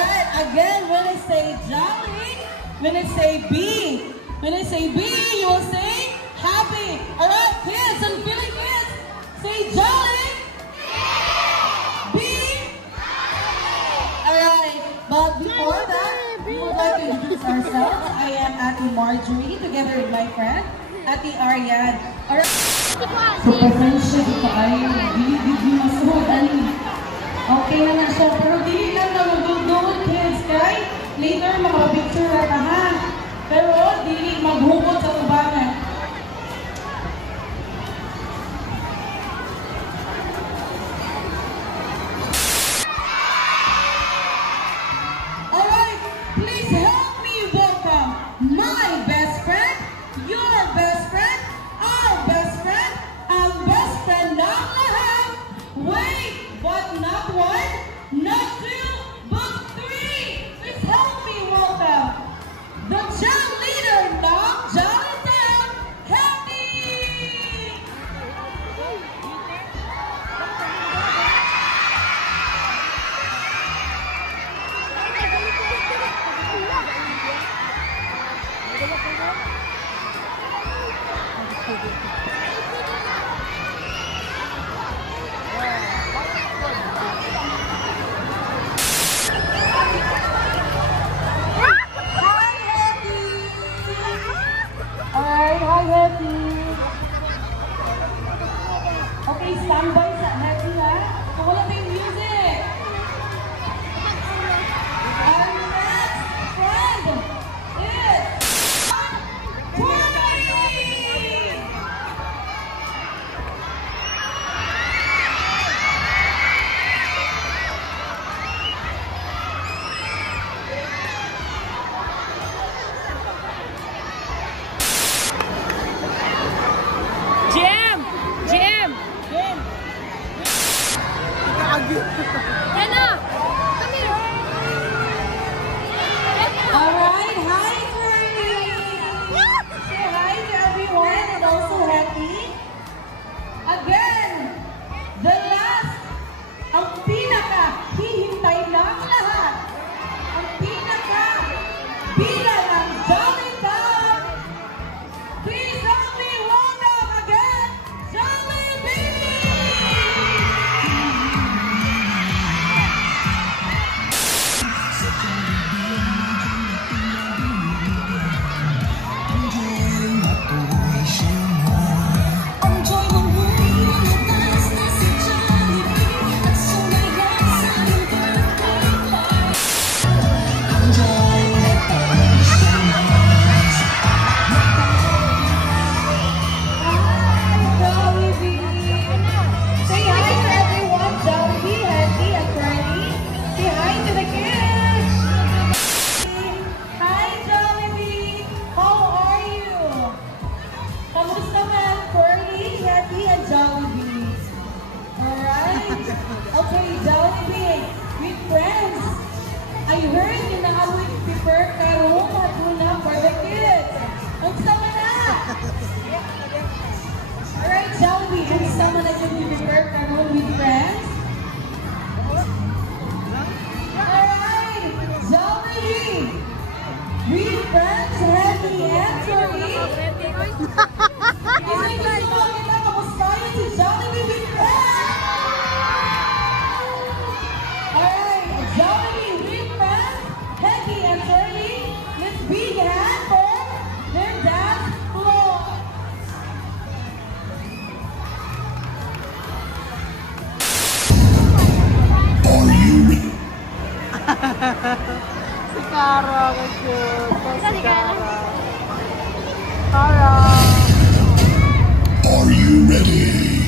Alright, again, when I say jolly, when I say B, you will say happy. Alright, kids and feeling kids, say jolly. B. Alright, but before that, we would like to introduce ourselves. I am Ate Marjorie, together with my friend, Ate Ariad. Alright. So, pasensya ko kayo. Hindi masuhod. Okay na siya. Pero di lang na mag-doon, kids. Kay later, makapicture na ha. Pero di maghukot sa tubangan. Alright, please help me welcome my best friend, your best friend, our best friend, ang best friend ng lahat. Wait, but not one, not two, but three. Please help me welcome the cheerleader ng Jollytown, Happy! Hi, Happy! Okay, standby sa Happy ha. So wala tayong music. Our next friend is Courtney! Jenna! Come here! Alright, hi Courtney! Say hi to everyone and also Happy. Again, the last, ang pinaka-hihintay lang lahat. Ang pinaka-bilang ng Jollytown. Please help me welcome again, Jollibee! Okay, Jollibee, with friends. I heard you na ako prepare karong hatuna for the kids. Ang sama na! Alright, Jollibee, ang sama na yung prepare karong with friends. Alright, Jollibee, with friends, Happy and Tori. Isa'y gusto mo kita kamustahin si Jollibee with friends. Jollibee with friends, Happy and Shirley, let's big hand for their dance floor. Are you ready? Si Cara, cute. Si Cara. Cara. Are you ready?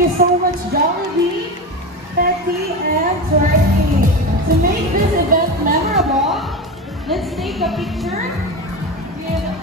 you so much, Jollibee, Petty, and Turkey. To make this event memorable, let's take a picture with Mayor.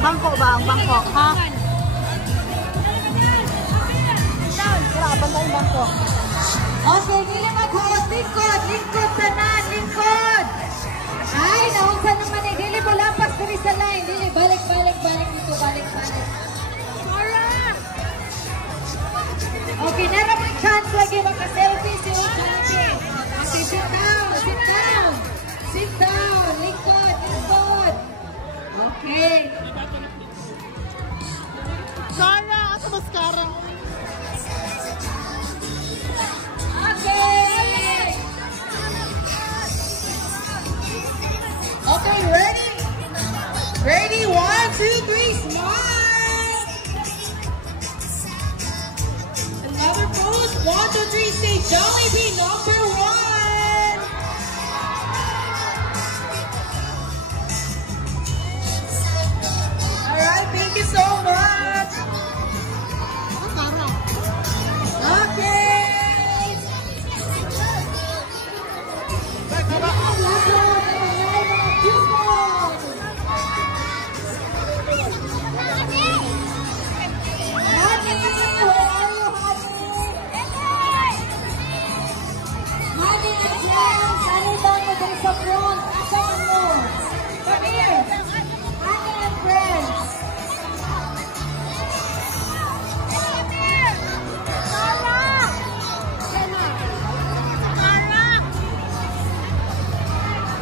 Bangko ba? Ang bangko, ha? Wala, banda yung bangko. Okay, dili maghuot. Lingkod, lingkod tanan, lingkod. Ay, naunsa naman eh. Dili mo lampas dili sa line. Dili, balik, balik, balik dito, balik, balik. Okay, meron mo chance lagi maka-selfie si Jollibee. Okay, sit down, sit down. Sit down, lingkod, lingkod. Okay. Cara, ako mascara. Okay. Okay, ready? Ready? 1, 2, 3, smile. Another pose. 1, 2, 3, say Jollibee number 1. All right, thank you so much. Okay.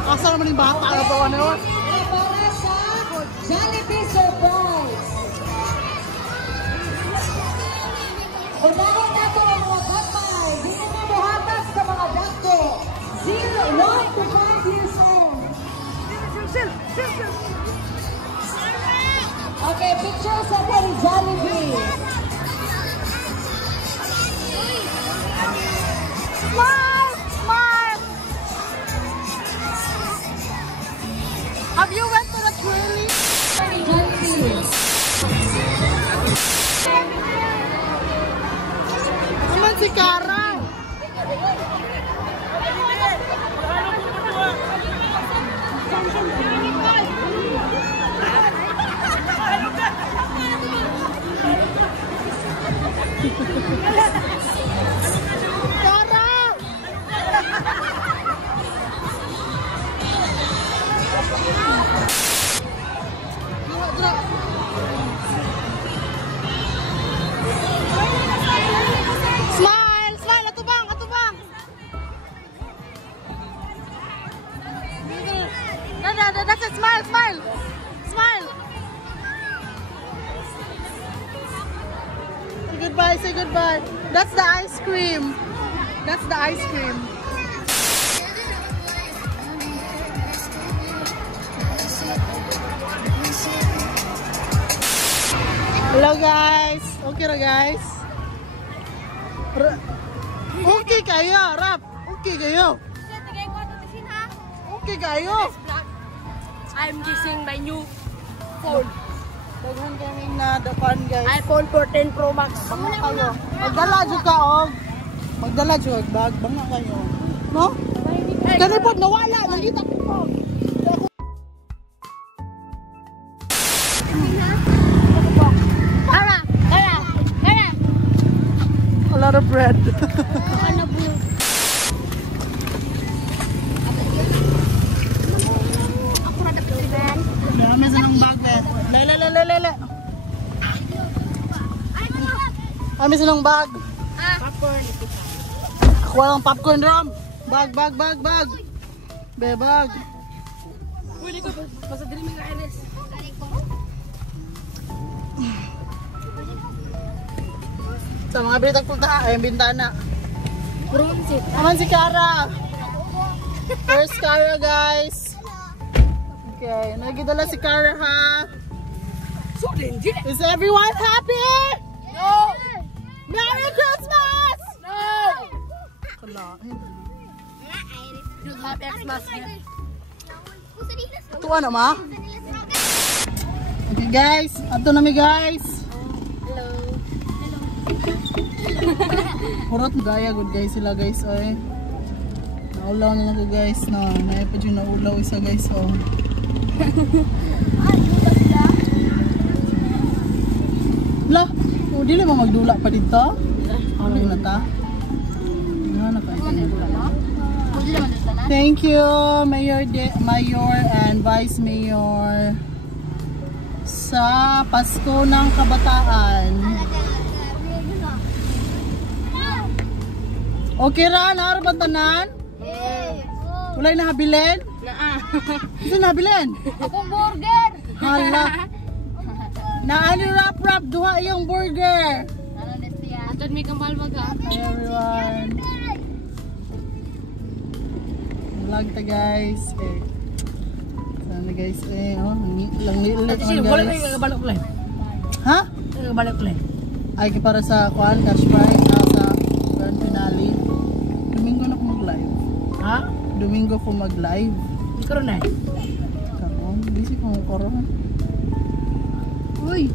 Asa naman yung bata na po, ano yun? Para sa Jollibee Surprise. Unahin na ito ang mga batay. Dito na buhatas sa mga dako. 1 to 5 years old. Okay, picture sa kay Jollibee. Smile! Smile! Have you went to the training? Jollibee. Naman si Cara. Smile! Smile! Atubang! Atubang! That's it! Smile! Smile! Smile! Say goodbye! Say goodbye! That's the ice cream! That's the ice cream! Hello guys! Okay na guys? Okay kayo! Rap! Okay kayo! Okay kayo! I'm using my new phone. Daghan kami na dapan guys. iPhone 14 Pro Max. Banga kayo. Magdala dyan ka og. Magdala dyan og bag. Banga kayo. No? Kani po nawala. Nangita ko po. A lot of bread. May silang bag eh. Lele. May silang bag. Popcorn. Ako lang popcorn rom. Bag. Be bag. Pwede ko basta dili mi kainis. sa mga britag punta ay bintana. Bronze. Aman si Cara. First Cara guys. Okay, nagidala si Cara ha. So legit. Is everyone happy? No. Merry Christmas! No. Kalain. Just happy Xmas. Tuwa na ma? Okay guys, ato na mi guys. Hello. Purot gaya good guys sila guys oy. Naulaw na lang guys na. Naipad yung naulaw isa guys oh. La, oh, dili mo magdula pa dito? Ano na ta? Ano ka Thank you, Mayor and Vice Mayor sa Pasko ng Kabataan. Okay ra, naaraban tanan? Walay nahabilin? Kasi nahabilin? Akong burger. Hala. Naani rap duha iyong burger. Atod may kambal baga. Hi everyone. Vlog ta guys. Sana guys oh, lang lilit Kasi wala na yung kabalok lang. Ha? Yung kabalok lang. Ay para sa kuan cash prize sa grand finale. Domingo na ko mag-live. Ha? Domingo ko mag-live. Hindi ko rin eh. Karon, busy ko mo karon. Uy.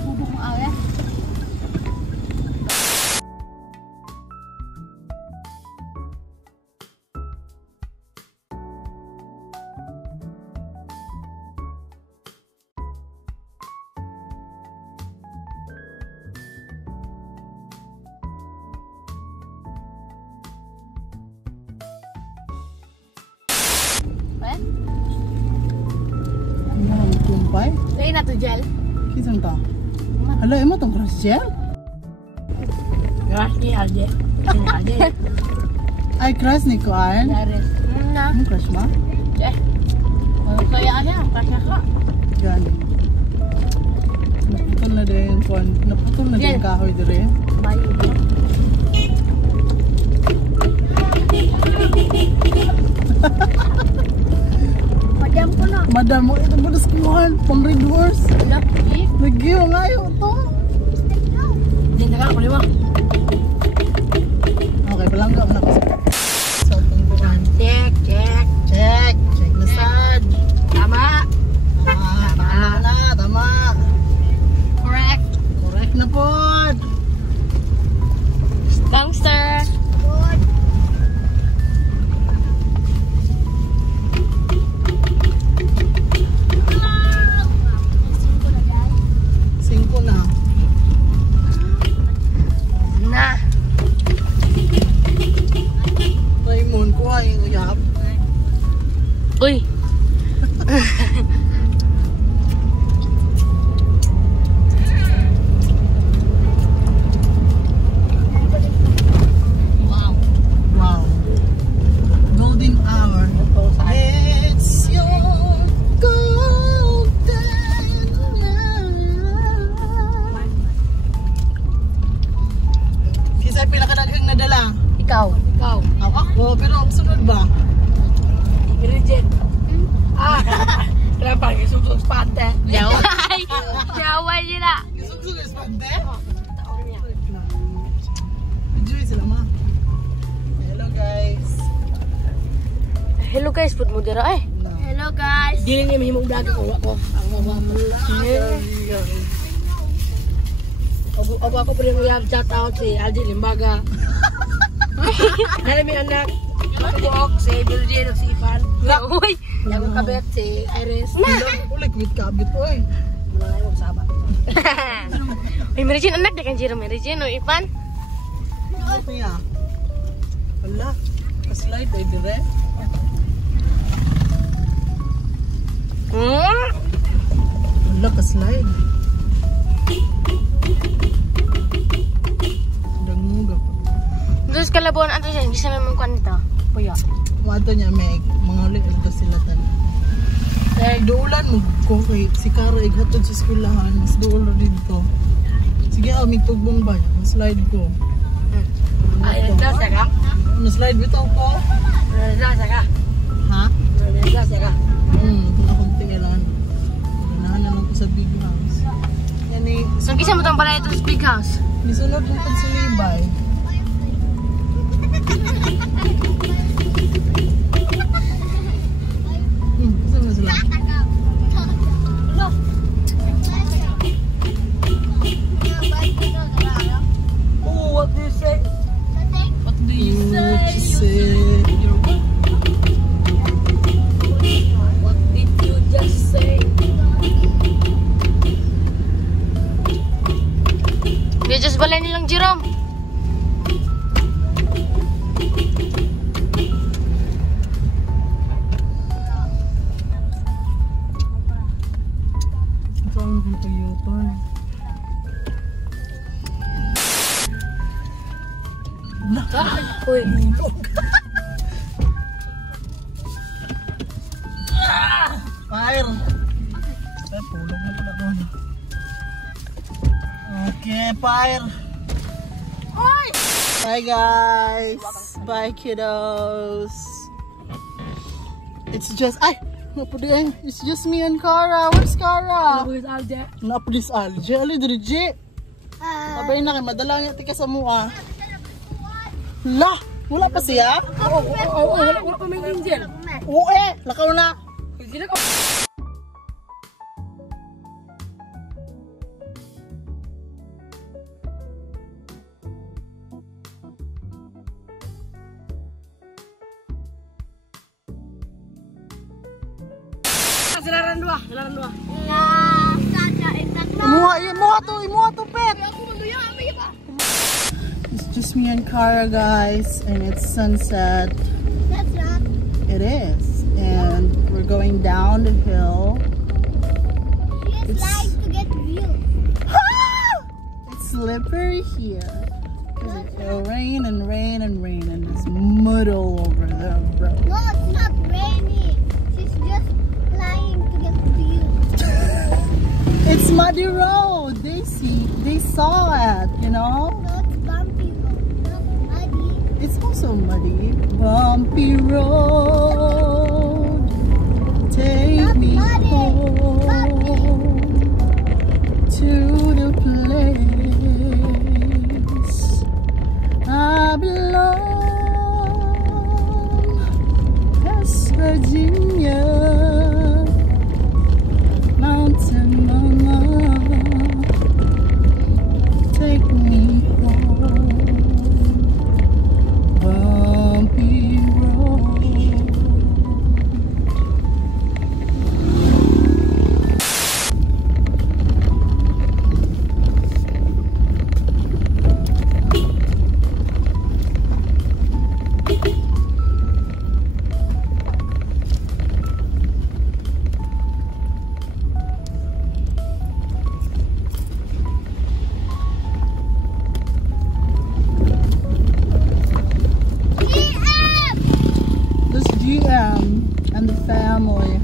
Bubuk mo awe. Ano kumpay? Lain na to gel. Kisang ta? Hala, imo tong crush gel? Grass ni Alde. Ni Alde. Ay, crush ni Kuan? Dares. Na. Ano crush mo? Eh. Kaya niya, kasya ka. Gani. Naputol na din yung Kuan. Naputol na din yung kahoy dire. Bayo. Madam ko na. Madam mo, ito ba nas Kuan? Pang red horse. Lapit. Nagyo ngayo to. Hindi na ka, lima. Okay, palangga mo na ko. So, tungkuhan. Check, check. Check. Check na sad. Tama. Tama na. Tama. Correct. Correct na po. Gangster. Singko na. Na. Raymond, kuha yung uyap. Uy. Wow. Golden hour. It's your golden hour. Kisa pinakadaghang nadala. Ikaw. Ikaw. Ako, pero ang sunod ba? Virgin. Ah. Kenapa? Susuk sepate. Jawai. Jawai je nak. Isug-sug is pante? Tak orangnya. Enjoy sila ma. Hello guys. Hello guys, put mo dira eh. Hello guys. Dili ni mahimong vlog ko ako. Ang ako pa rin uyab chat out si Aldi Limbaga. Nalami anak. Buok si Virgin si Ivan. Uy. Yang kabet si Iris. Ulit with kabit oy. Wala na yung sahabat. Uy, Virgin anak dia kan Jerome Virgin o Ivan. Ano niya? Hala, ka-slide ay dire. Hala, ka-slide. Danguga pa. Terus kalabuan ato siya, hindi sa may mangkuan nito. Puya. Wato niya may mga ulit ito sila tan. Dahil duulan mo ko kay si Cara ighatod sa eskwelahan, mas duulo dito. Sige, may tugbong ba? Slide ko. Ay, nasa ka? Slide bitaw ko. Nasa ka? Ha? Nasa ka? Akong tingilan. Ganahan na lang ko sa big house. Yan eh. So, kisa mo itong pala ito sa big house? Nisunod mo pag sa libay. Kasi mo sila. Oh, what do you say? What do you say? What did you just say? Dia just balay nilang Jerome. Ito ang computer. Uy. Fire! Ay, pulog na pala doon. Okay, fire! Hi guys! Bye kiddos! It's just, ay! Napudiin! It's just me and Cara! Where's Cara? Where's Alje? Napudis Alje! Ali, dirije! Sabay na kayo, madala nga tika sa mua. La! Wala pa siya? Wala pa may angel. Oo lakaw na! Sila ka. Silaran dua. Imuha to, pet! It's just me and Cara, guys, and it's sunset. That's not. It is, and we're going down the hill. She likes to get views. It's slippery here. It'll rain and rain and rain, and there's mud all over the road. No, it's not raining. She's just flying to get views. It's muddy road. They saw it, you know. No, it's bumpy road, not muddy. It's also muddy. Bumpy road, take Not me muddy, home to the place I belong. West Virginia, mountain mama, take me home. Bumpy road. This GM and the family.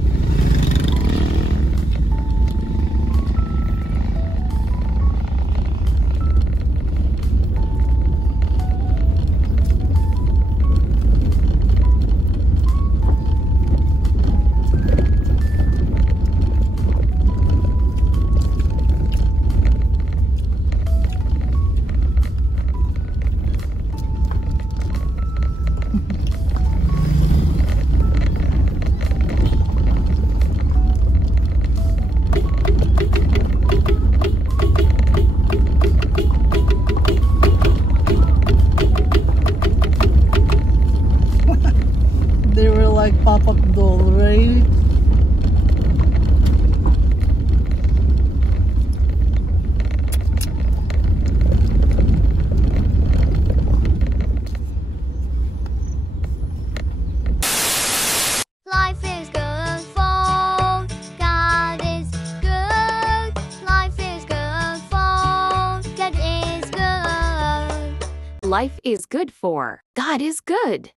They were like pop-up doll, right? Life is good for God is good. Life is good for God is good. Life is good for God is good.